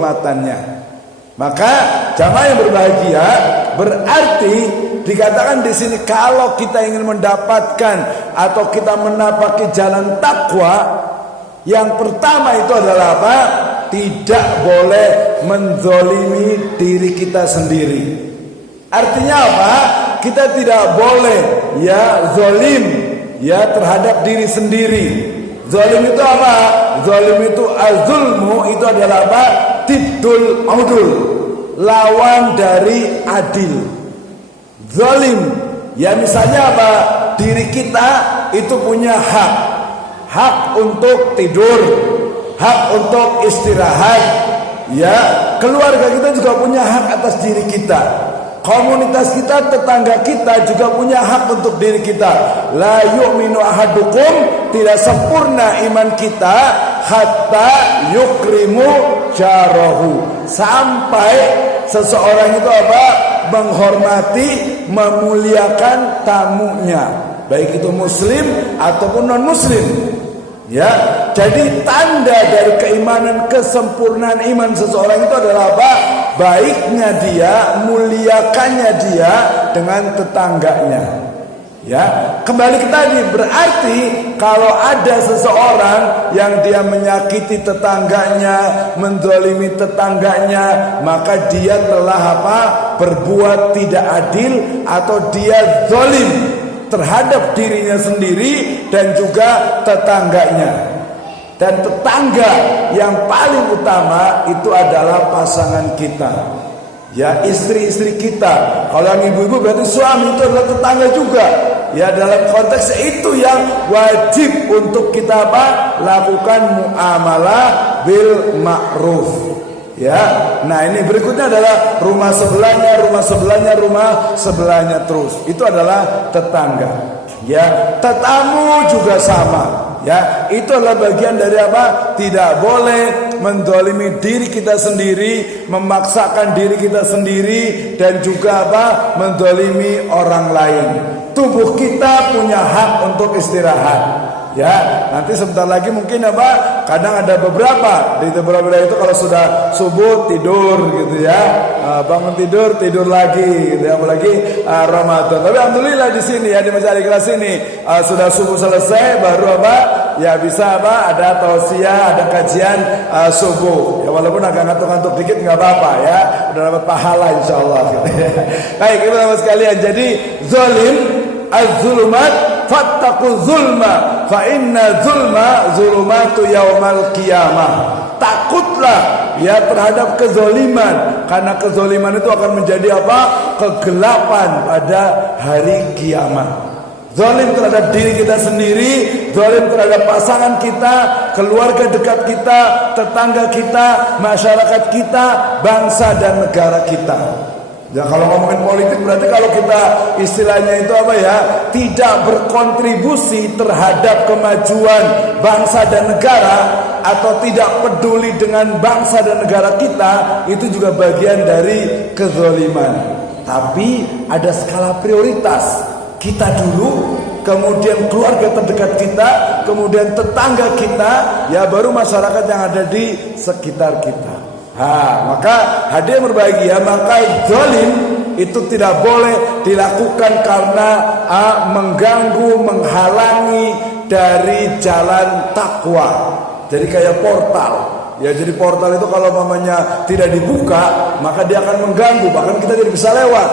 kehormatannya. Maka jamaah yang berbahagia, berarti dikatakan di sini kalau kita ingin mendapatkan atau kita menapaki jalan takwa, yang pertama itu adalah apa? Tidak boleh menzolimi diri kita sendiri. Artinya apa? Kita tidak boleh ya zolim ya terhadap diri sendiri. Zolim itu apa? Zolim itu az-zulmu itu adalah apa? Tiddul udul, lawan dari adil. Zolim ya misalnya apa? Diri kita itu punya hak untuk tidur, hak untuk istirahat, ya keluarga kita juga punya hak atas diri kita. Komunitas kita, tetangga kita juga punya hak untuk diri kita. La yu'minu ahadukum, tidak sempurna iman kita hatta yukrimu jarahu, sampai seseorang itu apa? Menghormati, memuliakan tamunya, baik itu muslim ataupun non muslim. Ya, jadi tanda dari keimanan, kesempurnaan iman seseorang itu adalah apa? Baiknya dia, muliakannya dia dengan tetangganya. Ya, kembali ke tadi, berarti kalau ada seseorang yang dia menyakiti tetangganya, menzalimi tetangganya, maka dia telah apa? Berbuat tidak adil atau dia zalim terhadap dirinya sendiri dan juga tetangganya. Dan tetangga yang paling utama itu adalah pasangan kita, ya istri-istri kita. Kalau yang ibu-ibu berarti suami itu adalah tetangga juga. Ya dalam konteks itu yang wajib untuk kita apa? Lakukan muamalah bil ma'ruf. Ya, nah ini berikutnya adalah rumah sebelahnya, rumah sebelahnya, rumah sebelahnya terus. Itu adalah tetangga. Ya, tetamu juga sama. Ya, itu adalah bagian dari apa? Tidak boleh mendolimi diri kita sendiri, memaksakan diri kita sendiri, dan juga apa? Mendolimi orang lain. Tubuh kita punya hak untuk istirahat. Ya, nanti sebentar lagi mungkin apa? Kadang ada beberapa itu kalau sudah subuh tidur gitu ya, bangun tidur lagi gitu ya, apalagi Ramadan. Tapi alhamdulillah di sini ya di Masyarakat kelas ini sudah subuh selesai baru apa? Ya bisa apa? Ada tausiah, ada kajian subuh. Ya walaupun agak ngantuk-ngantuk dikit nggak apa-apa ya, udah dapat pahala insyaallah. Gitu ya. Baik, teman-teman sekalian. Jadi zalim az-zulumat fattaqu zulma fa inna zulma zulumatu yaumal qiyamah. Takutlah ya terhadap kezoliman, karena kezoliman itu akan menjadi apa? Kegelapan pada hari kiamat. Zalim terhadap diri kita sendiri, zalim terhadap pasangan kita, keluarga dekat kita, tetangga kita, masyarakat kita, bangsa dan negara kita. Ya kalau ngomongin politik berarti kalau kita istilahnya itu apa ya, tidak berkontribusi terhadap kemajuan bangsa dan negara, atau tidak peduli dengan bangsa dan negara kita, itu juga bagian dari kezaliman. Tapi ada skala prioritas. Kita dulu, kemudian keluarga terdekat kita, kemudian tetangga kita, ya baru masyarakat yang ada di sekitar kita. Maka hadiah berbahagia, maka zalim itu tidak boleh dilakukan karena mengganggu, menghalangi dari jalan takwa. Jadi kayak portal. Ya jadi portal itu kalau mamanya tidak dibuka, maka dia akan mengganggu, bahkan kita tidak bisa lewat.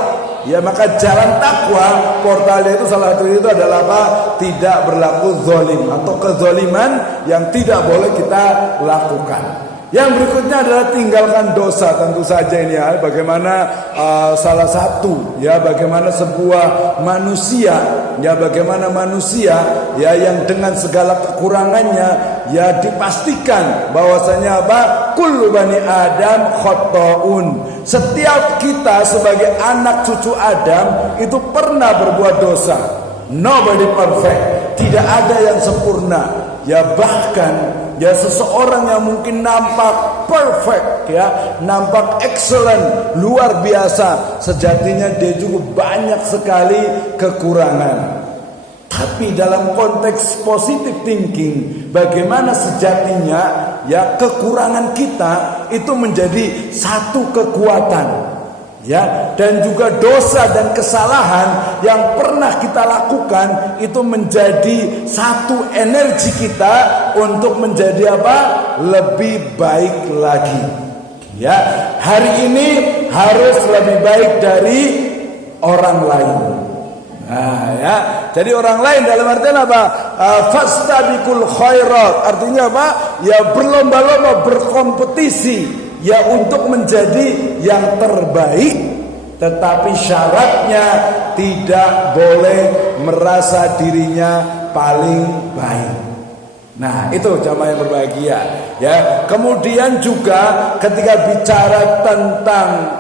Ya maka jalan takwa, portalnya itu salah satu itu adalah apa? Tidak berlaku zalim atau kezaliman yang tidak boleh kita lakukan. Yang berikutnya adalah tinggalkan dosa. Tentu saja ini ya, bagaimana salah satu ya, bagaimana sebuah manusia ya, bagaimana manusia ya yang dengan segala kekurangannya ya dipastikan bahwasanya apa? Kullu bani Adam khotoun. Setiap kita sebagai anak cucu Adam itu pernah berbuat dosa. Nobody perfect. Tidak ada yang sempurna. Ya bahkan ya seseorang yang mungkin nampak perfect ya, nampak excellent, luar biasa, sejatinya dia juga banyak sekali kekurangan. Tapi dalam konteks positive thinking, bagaimana sejatinya ya kekurangan kita itu menjadi satu kekuatan. Ya, dan juga dosa dan kesalahan yang pernah kita lakukan itu menjadi satu energi kita untuk menjadi apa? Lebih baik lagi. Ya, hari ini harus lebih baik dari orang lain. Nah, ya, jadi orang lain dalam artian apa? Fastabiqul khairat, artinya apa? Ya berlomba-lomba, berkompetisi. Ya untuk menjadi yang terbaik, tetapi syaratnya tidak boleh merasa dirinya paling baik. Nah, itu jamaah yang berbahagia. Ya, kemudian juga ketika bicara tentang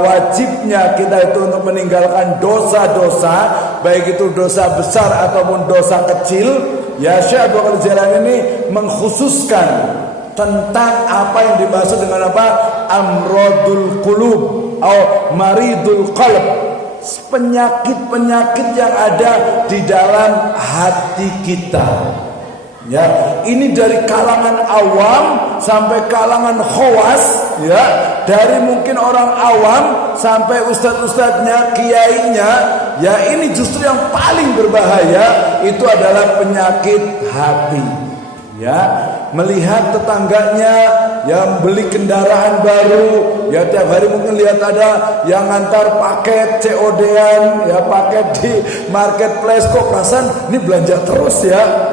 wajibnya kita itu untuk meninggalkan dosa-dosa, baik itu dosa besar ataupun dosa kecil, ya Syekh Abdul Qadir Jailani ini mengkhususkan tentang apa yang dimaksud dengan apa? Amradul qulub atau maridul qalb, penyakit-penyakit yang ada di dalam hati kita. Ya, ini dari kalangan awam sampai kalangan khawas, ya, dari mungkin orang awam sampai ustadz-ustadznya, kiainya, ya ini justru yang paling berbahaya itu adalah penyakit hati. Ya, melihat tetangganya yang beli kendaraan baru, ya tiap hari mungkin lihat ada yang ngantar paket COD-an, ya paket di marketplace, kok perasaan ini belanja terus ya.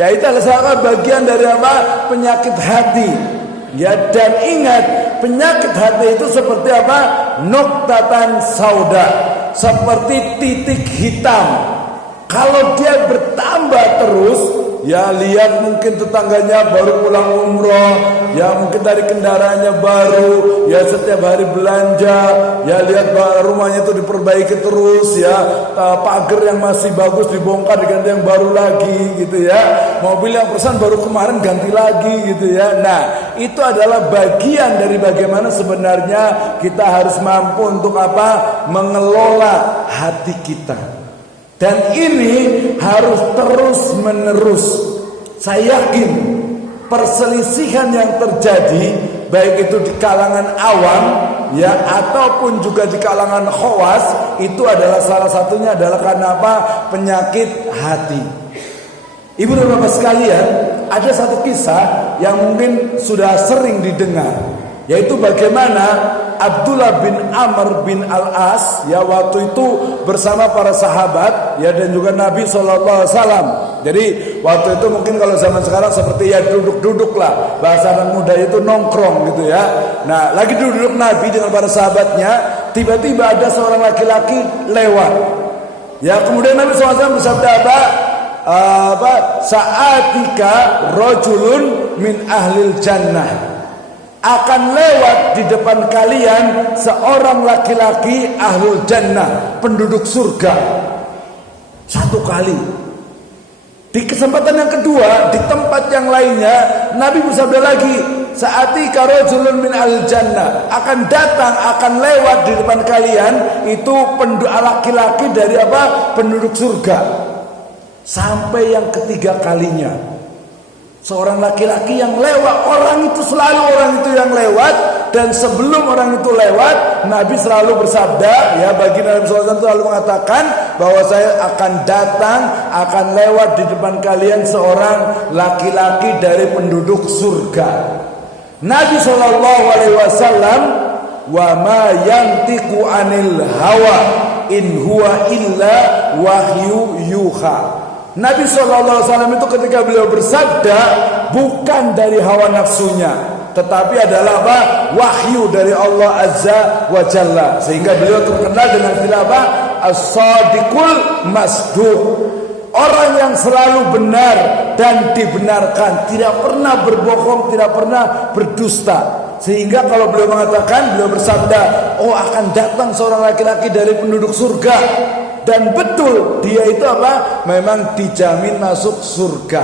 Ya itu adalah salah bagian dari apa? Penyakit hati. Ya, dan ingat, penyakit hati itu seperti apa? Noktatan sauda, seperti titik hitam. Kalau dia bertambah terus, ya lihat mungkin tetangganya baru pulang umroh, ya mungkin dari kendaraannya baru, ya setiap hari belanja, ya lihat rumahnya itu diperbaiki terus, ya pagar yang masih bagus dibongkar diganti yang baru lagi gitu ya, mobil yang perusahaan baru kemarin ganti lagi gitu ya. Nah, itu adalah bagian dari bagaimana sebenarnya kita harus mampu untuk apa? Mengelola hati kita. Dan ini harus terus menerus. Saya yakin perselisihan yang terjadi baik itu di kalangan awam, ya ataupun juga di kalangan khawas, itu adalah salah satunya adalah karena apa? Penyakit hati. Ibu dan bapak sekalian, ada satu kisah yang mungkin sudah sering didengar, yaitu bagaimana Abdullah bin Amr bin Al-As, ya waktu itu bersama para sahabat, ya dan juga Nabi SAW. Jadi waktu itu mungkin kalau zaman sekarang seperti ya duduk-duduk lah, bahasa anak muda itu nongkrong gitu ya. Nah, lagi duduk Nabi dengan para sahabatnya, tiba-tiba ada seorang laki-laki lewat. Ya kemudian Nabi SAW bersabda apa? Sa'atika rajulun min ahlil jannah. Akan lewat di depan kalian seorang laki-laki ahlul jannah, penduduk surga. Satu kali. Di kesempatan yang kedua, di tempat yang lainnya, Nabi bersabda lagi, sa'atika rajulun min ahlil jannah. Akan datang, akan lewat di depan kalian itu laki-laki dari apa? Penduduk surga. Sampai yang ketiga kalinya, seorang laki-laki yang lewat, orang itu selalu orang itu yang lewat, dan sebelum orang itu lewat, Nabi selalu bersabda, ya bagi Nabi SAW selalu mengatakan bahwa saya akan datang, akan lewat di depan kalian seorang laki-laki dari penduduk surga. Nabi SAW, wa ma yantiqu anil hawa in huwa illa wahyu yuha. Nabi SAW itu ketika beliau bersabda bukan dari hawa nafsunya, tetapi adalah apa? Wahyu dari Allah Azza wa Jalla. Sehingga beliau terkenal dengan istilah apa? As-sadiqul masduq. Orang yang selalu benar dan dibenarkan, tidak pernah berbohong, tidak pernah berdusta. Sehingga kalau beliau mengatakan, beliau bersabda, oh akan datang seorang laki-laki dari penduduk surga. Dan betul dia itu apa? Memang dijamin masuk surga.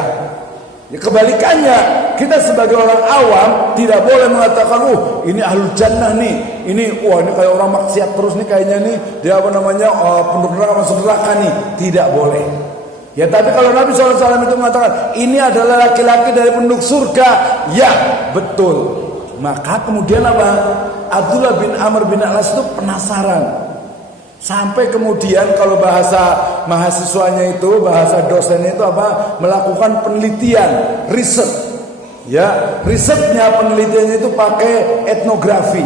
Ya, kebalikannya, kita sebagai orang awam tidak boleh mengatakan, oh ini ahlul jannah nih, ini wah ini kayak orang maksiat terus nih kayaknya nih, dia apa namanya penduduk neraka masuk neraka nih. Tidak boleh. Ya tapi kalau Nabi SAW itu mengatakan ini adalah laki-laki dari penduduk surga, ya betul. Maka kemudian apa? Abdullah bin Amr bin Al-As itu penasaran. Sampai kemudian kalau bahasa mahasiswanya itu, bahasa dosennya itu apa? Melakukan penelitian, riset. Ya, risetnya penelitiannya itu pakai etnografi.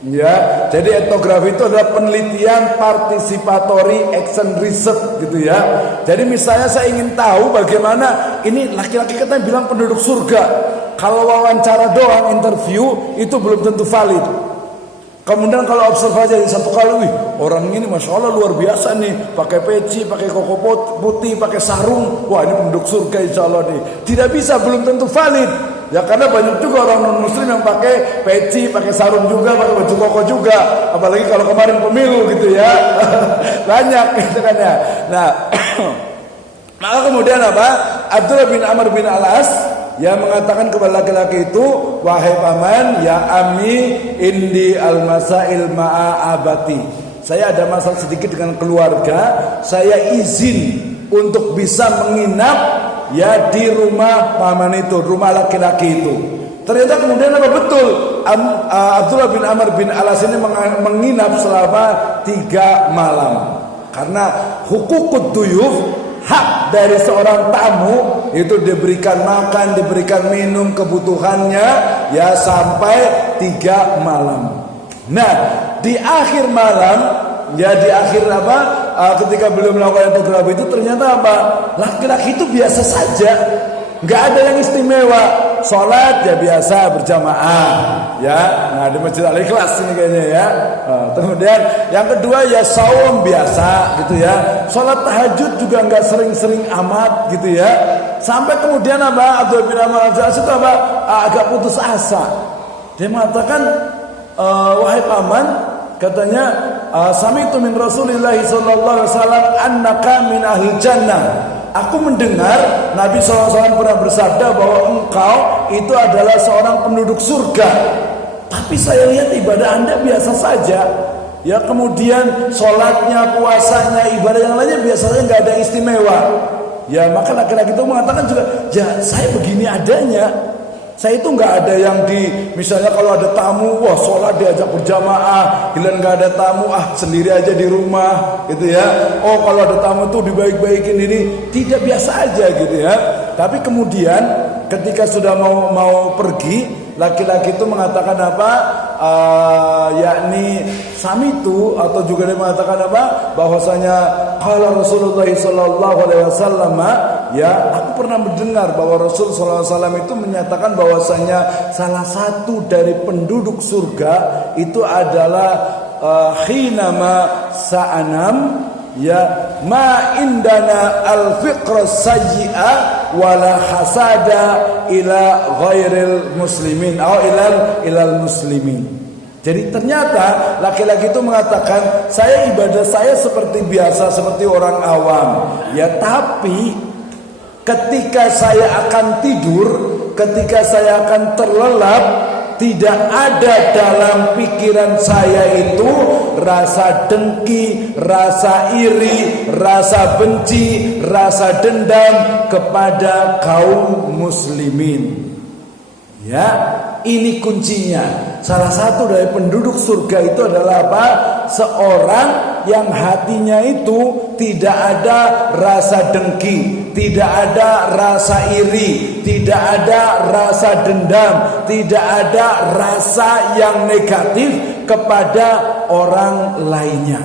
Ya, jadi etnografi itu adalah penelitian participatory action research gitu ya. Jadi misalnya saya ingin tahu bagaimana ini laki-laki katanya bilang penduduk surga. Kalau wawancara doang, interview itu belum tentu valid. Kemudian kalau observasi satu kali, wih, orang ini masya Allah luar biasa nih, pakai peci, pakai koko putih, pakai sarung, wah ini penduduk surga insya Allah nih. Tidak bisa, belum tentu valid. Ya karena banyak juga orang non muslim yang pakai peci, pakai sarung juga, pakai baju koko juga. Apalagi kalau kemarin pemilu gitu ya, banyak gitu kan ya. Nah, maka kemudian apa? Abdullah bin Amr bin Al-As yang mengatakan kepada laki-laki itu, wahai paman, ya ami indi al-masail ma'abati. Saya ada masalah sedikit dengan keluarga, saya izin untuk bisa menginap ya di rumah paman itu, rumah laki-laki itu. Ternyata kemudian apa betul? Abdullah bin Amr bin Al-As ini menginap selama 3 malam. Karena hukukud duyuf, hak dari seorang tamu itu diberikan makan, diberikan minum kebutuhannya ya sampai 3 malam. Nah, di akhir malam ya di akhir apa? Ketika beliau melakukan etnografi itu ternyata apa? Laki-laki itu biasa saja, nggak ada yang istimewa. Sholat ya biasa berjamaah ya. Nah di Masjid Al-Ikhlas ini kayaknya ya. Kemudian yang kedua ya saum biasa gitu ya. Sholat tahajud juga nggak sering-sering amat gitu ya. Sampai kemudian apa? Abdullah bin Amr itu apa? Agak putus asa. Dia mengatakan, wahai paman, katanya sami'tu min Rasulillah sallallahu alaihi wasallam annaka min ahli jannah. Aku mendengar Nabi SAW pernah bersabda bahwa engkau itu adalah seorang penduduk surga. Tapi saya lihat ibadah Anda biasa saja. Ya kemudian sholatnya, puasanya, ibadah yang lainnya biasanya nggak ada istimewa. Ya maka laki-laki itu mengatakan juga, ya saya begini adanya. Saya itu nggak ada yang misalnya kalau ada tamu, wah sholat diajak berjamaah, giliran nggak ada tamu, sendiri aja di rumah, gitu ya. Oh kalau ada tamu tuh dibaik-baikin ini, tidak biasa aja gitu ya. Tapi kemudian ketika sudah mau pergi, laki-laki itu mengatakan apa? Yakni samitu atau juga dia mengatakan apa? Bahwasanya qala Rasulullah sallallahu alaihi wasallam, ya aku pernah mendengar bahwa Rasul sallallahu alaihi wasallam itu menyatakan bahwasanya salah satu dari penduduk surga itu adalah khinama sa'anam ya ma indana al-fiqra sayyi'a wala hasada ila ghairil muslimin atau ilal muslimin. Jadi ternyata laki-laki itu mengatakan, saya ibadah saya seperti biasa, seperti orang awam. Ya tapi ketika saya akan tidur, ketika saya akan terlelap, tidak ada dalam pikiran saya itu rasa dengki, rasa iri, rasa benci, rasa dendam kepada kaum muslimin. Ya, ini kuncinya. Salah satu dari penduduk surga itu adalah apa? Seorang yang hatinya itu tidak ada rasa dengki, tidak ada rasa iri, tidak ada rasa dendam, tidak ada rasa yang negatif kepada orang lainnya.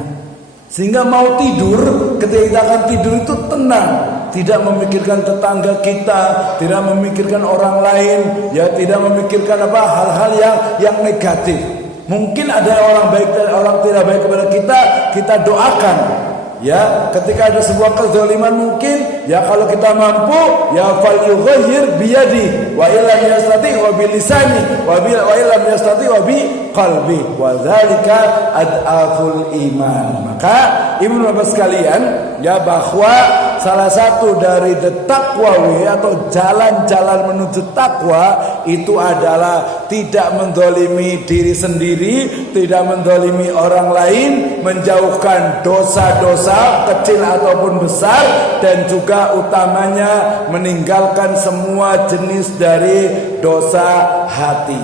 Sehingga mau tidur, ketika kita akan tidur itu tenang, tidak memikirkan tetangga kita, tidak memikirkan orang lain, ya tidak memikirkan apa hal-hal yang negatif. Mungkin ada orang baik dan orang tidak baik kepada kita doakan. Ya, ketika ada sebuah kezaliman mungkin, ya kalau kita mampu, ya fal yughayyir biyadi, wa illam yastati wa bi lisani, wa illam yastati wa bi qalbi, wa dzalika ad'aful iman. Maka Ibnu Abbas sekalian, ya bahwa salah satu dari taqwawi atau jalan-jalan menuju takwa itu adalah tidak mendolimi diri sendiri, tidak mendolimi orang lain, menjauhkan dosa-dosa kecil ataupun besar, dan juga utamanya meninggalkan semua jenis dari dosa hati.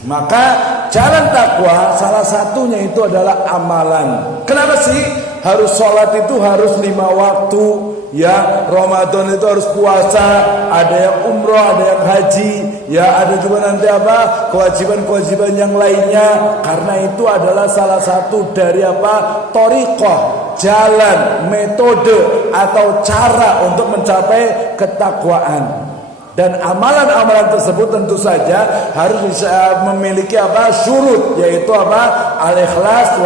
Maka jalan takwa salah satunya itu adalah amalan. Kenapa sih harus sholat itu harus 5 waktu? Ya, Ramadan itu harus puasa, ada yang umroh, ada yang haji, ya ada juga nanti apa kewajiban-kewajiban yang lainnya. Karena itu adalah salah satu dari apa thoriqah, jalan, metode atau cara untuk mencapai ketakwaan. Dan amalan-amalan tersebut tentu saja harus bisa memiliki apa syurut, yaitu apa al-ikhlas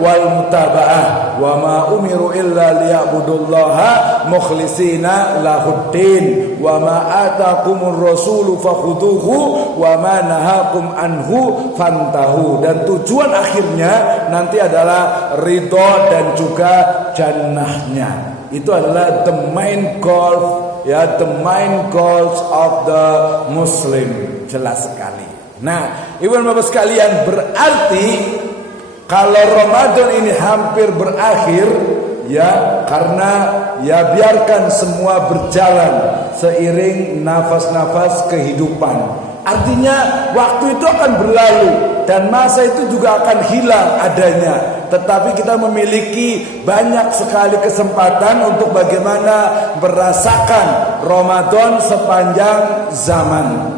wal mutaba'ah. Wa ma umiru illa liya'budullaha mukhlisina lahuddin wa ma atakumur rasulu fakhuduhu wa ma nahakum anhu fantahu. Dan tujuan akhirnya nanti adalah ridho dan juga jannahnya. Itu adalah the main goal, ya, the main goals of the Muslim. Jelas sekali. Nah, ibu dan bapak sekalian, berarti kalau Ramadan ini hampir berakhir, ya, karena ya biarkan semua berjalan seiring nafas-nafas kehidupan. Artinya waktu itu akan berlalu dan masa itu juga akan hilang adanya. Tetapi kita memiliki banyak sekali kesempatan untuk bagaimana merasakan Ramadan sepanjang zaman.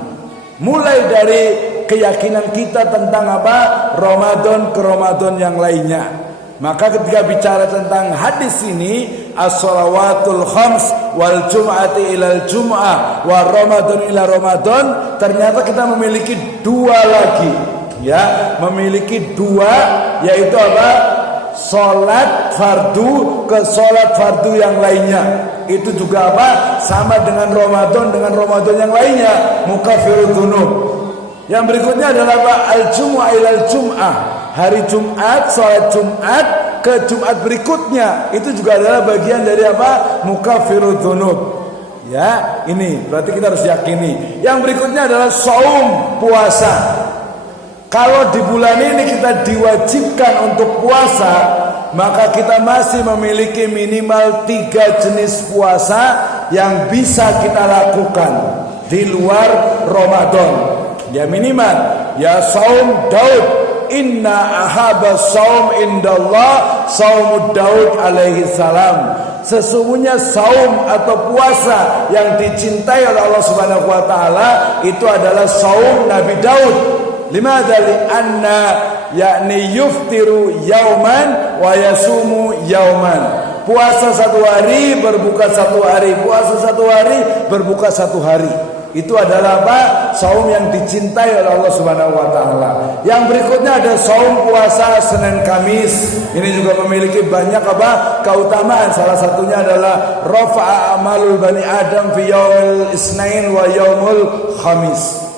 Mulai dari keyakinan kita tentang apa Ramadan ke Ramadan yang lainnya. Maka ketika bicara tentang hadis ini, as-shalawatul khams wal jum'ati ilal jum'ah wa Ramadan ila Ramadan, ternyata kita memiliki 2 lagi, ya, memiliki 2, yaitu apa? Salat fardu ke salat fardu yang lainnya. Itu juga apa? Sama dengan Ramadan yang lainnya, mukaffirud dzunub. Yang berikutnya adalah apa? Al-jum'ah ilal jum'ah. Hari Jumat, sholat Jumat ke Jumat berikutnya. Itu juga adalah bagian dari apa? Mukaffirud dzunub. Ya, ini berarti kita harus yakini. Yang berikutnya adalah saum, puasa. Kalau di bulan ini kita diwajibkan untuk puasa, maka kita masih memiliki minimal 3 jenis puasa yang bisa kita lakukan di luar Ramadan. Ya minimal, ya saum Daud. Inna ahabas saum indallah saumud Daud alaihi salam. Sesungguhnya saum atau puasa yang dicintai oleh Allah Subhanahu wa taala itu adalah saum Nabi Daud. Limadha li'anna yakni yuftiru yauman wa yasumu yauman. Puasa 1 hari, berbuka 1 hari, puasa 1 hari, berbuka 1 hari. Itu adalah apa? Saum yang dicintai oleh Allah Subhanahu wa taala. Yang berikutnya ada saum puasa Senin Kamis. Ini juga memiliki banyak apa? Keutamaan. Salah satunya adalah rafa'a amalul bani Adam fi yaumil isnain wa yaumul khamis.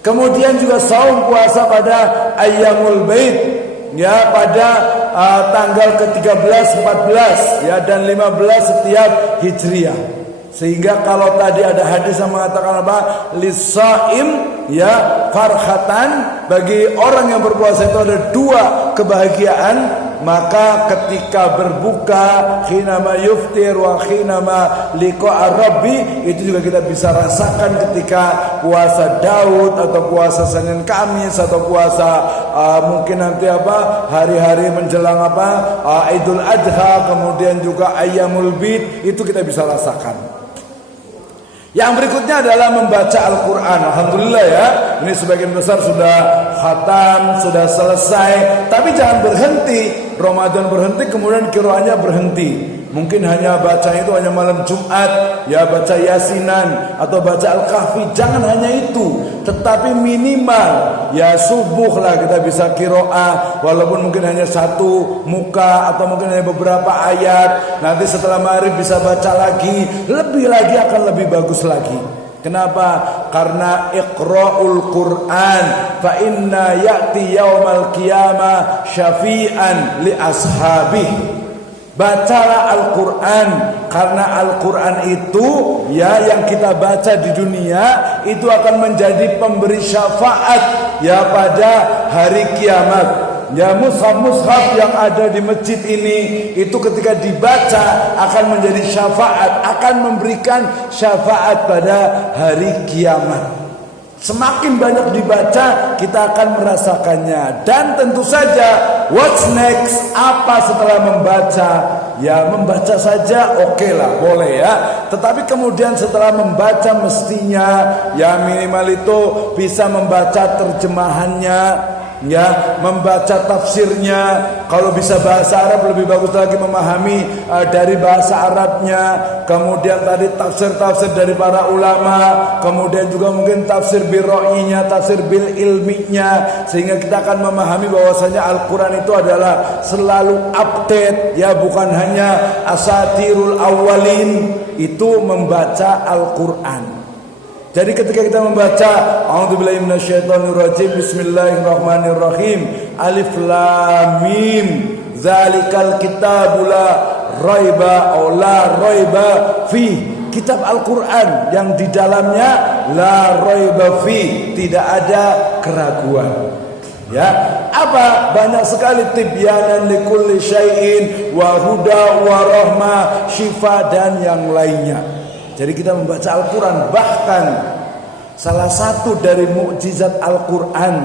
Kemudian juga saum puasa pada ayyamul bait, ya, pada tanggal ke-13, 14, ya, dan 15 setiap Hijriah. Sehingga kalau tadi ada hadis yang mengatakan apa? Lisaim, ya, farhatan, bagi orang yang berpuasa itu ada 2 kebahagiaan. Maka ketika berbuka, khinama yuftir wa khinama liqa'a rabbi, itu juga kita bisa rasakan ketika puasa Daud atau puasa Senin Kamis atau puasa mungkin nanti apa hari-hari menjelang apa Idul Adha, kemudian juga Ayyamul Bid, itu kita bisa rasakan. Yang berikutnya adalah membaca Al-Quran. Alhamdulillah, ya, ini sebagian besar sudah khatam, sudah selesai. Tapi jangan berhenti. Ramadan berhenti, kemudian qiraahnya berhenti. Mungkin hanya bacanya itu hanya malam Jumat, ya, baca Yasinan atau baca Al-Kahfi. Jangan hanya itu, tetapi minimal ya subuh lah kita bisa qiraah, walaupun mungkin hanya 1 muka atau mungkin hanya beberapa ayat. Nanti setelah maghrib bisa baca lagi, lebih lagi akan lebih bagus lagi. Kenapa? Karena iqra'ul Qur'an fa inna ya'ti yaumal qiyamah syafi'an li ashabihi. Bacalah Al-Quran, karena Al-Quran itu, ya, yang kita baca di dunia itu akan menjadi pemberi syafaat, ya, pada hari kiamat. Ya, mushaf-mushaf yang ada di masjid ini itu ketika dibaca akan menjadi syafaat, akan memberikan syafaat pada hari kiamat. Semakin banyak dibaca, kita akan merasakannya. Dan tentu saja, what's next? Apa setelah membaca? Ya membaca saja oke lah, boleh ya. Tetapi kemudian setelah membaca mestinya ya minimal itu bisa membaca terjemahannya, ya membaca tafsirnya. Kalau bisa bahasa Arab lebih bagus lagi, memahami dari bahasa Arabnya. Kemudian tadi tafsir-tafsir dari para ulama, kemudian juga mungkin tafsir bil ra'inya, tafsir bil ilminya, sehingga kita akan memahami bahwasanya Al-Quran itu adalah selalu update, ya bukan hanya asatirul awwalin. Itu membaca Al-Quran. Jadi ketika kita membaca a'udzubillahi minasyaitonirrajim, bismillahirrahmanirrahim, alif lam mim, zalikal kitabul la raiba aw la raiba fi, kitab Al-Qur'an yang di dalamnya la raiba fi, tidak ada keraguan. Ya, apa? Banyak sekali tibyanan likulli syai'in wa huda wa rahmah, syifa dan yang lainnya. Jadi kita membaca Al-Quran, bahkan salah satu dari mukjizat Al-Quran,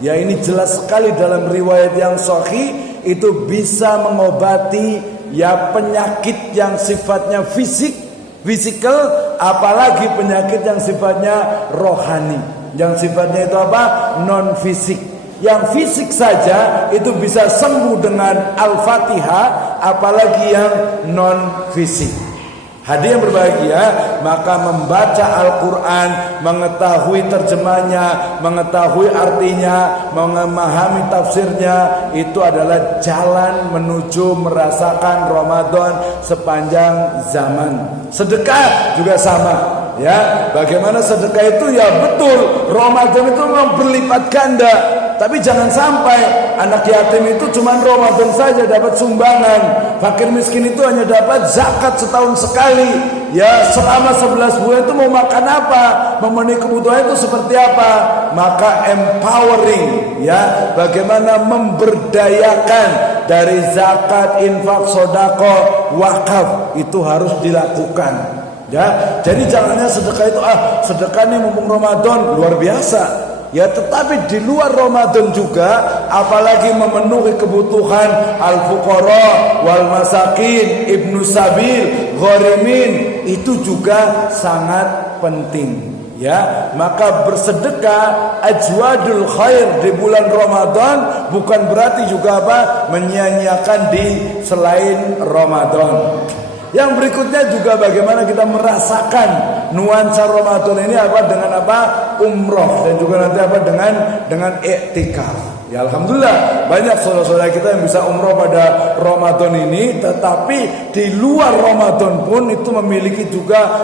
ya ini jelas sekali dalam riwayat yang sahih, itu bisa mengobati ya penyakit yang sifatnya fisikal, apalagi penyakit yang sifatnya rohani. Yang sifatnya itu apa? Non fisik. Yang fisik saja itu bisa sembuh dengan Al-Fatihah, apalagi yang non fisik. Hadiah yang berbahagia, maka membaca Al-Quran, mengetahui terjemahnya, mengetahui artinya, memahami tafsirnya, itu adalah jalan menuju merasakan Ramadan sepanjang zaman. Sedekah juga sama, ya. Bagaimana sedekah itu? Ya betul, Ramadan itu memang berlipat ganda. Tapi jangan sampai anak yatim itu cuma Ramadan saja dapat sumbangan, fakir miskin itu hanya dapat zakat setahun sekali. Ya selama 11 bulan itu mau makan apa, memenuhi kebutuhan itu seperti apa? Maka empowering, ya bagaimana memberdayakan dari zakat, infak, sodako, wakaf itu harus dilakukan. Ya, jadi jangannya sedekah itu sedekah nih mumpung Ramadan luar biasa. Ya tetapi di luar Ramadan juga, apalagi memenuhi kebutuhan al-fuqara wal masakin, ibnu sabil, gharimin, itu juga sangat penting. Ya, maka bersedekah ajwadul khair di bulan Ramadan bukan berarti juga menyia-nyiakan di selain Ramadan. Yang berikutnya juga bagaimana kita merasakan nuansa Ramadan ini dengan umroh, dan juga nanti dengan iktikaf. Ya alhamdulillah banyak saudara-saudara kita yang bisa umroh pada Ramadan ini, tetapi di luar Ramadan pun itu memiliki juga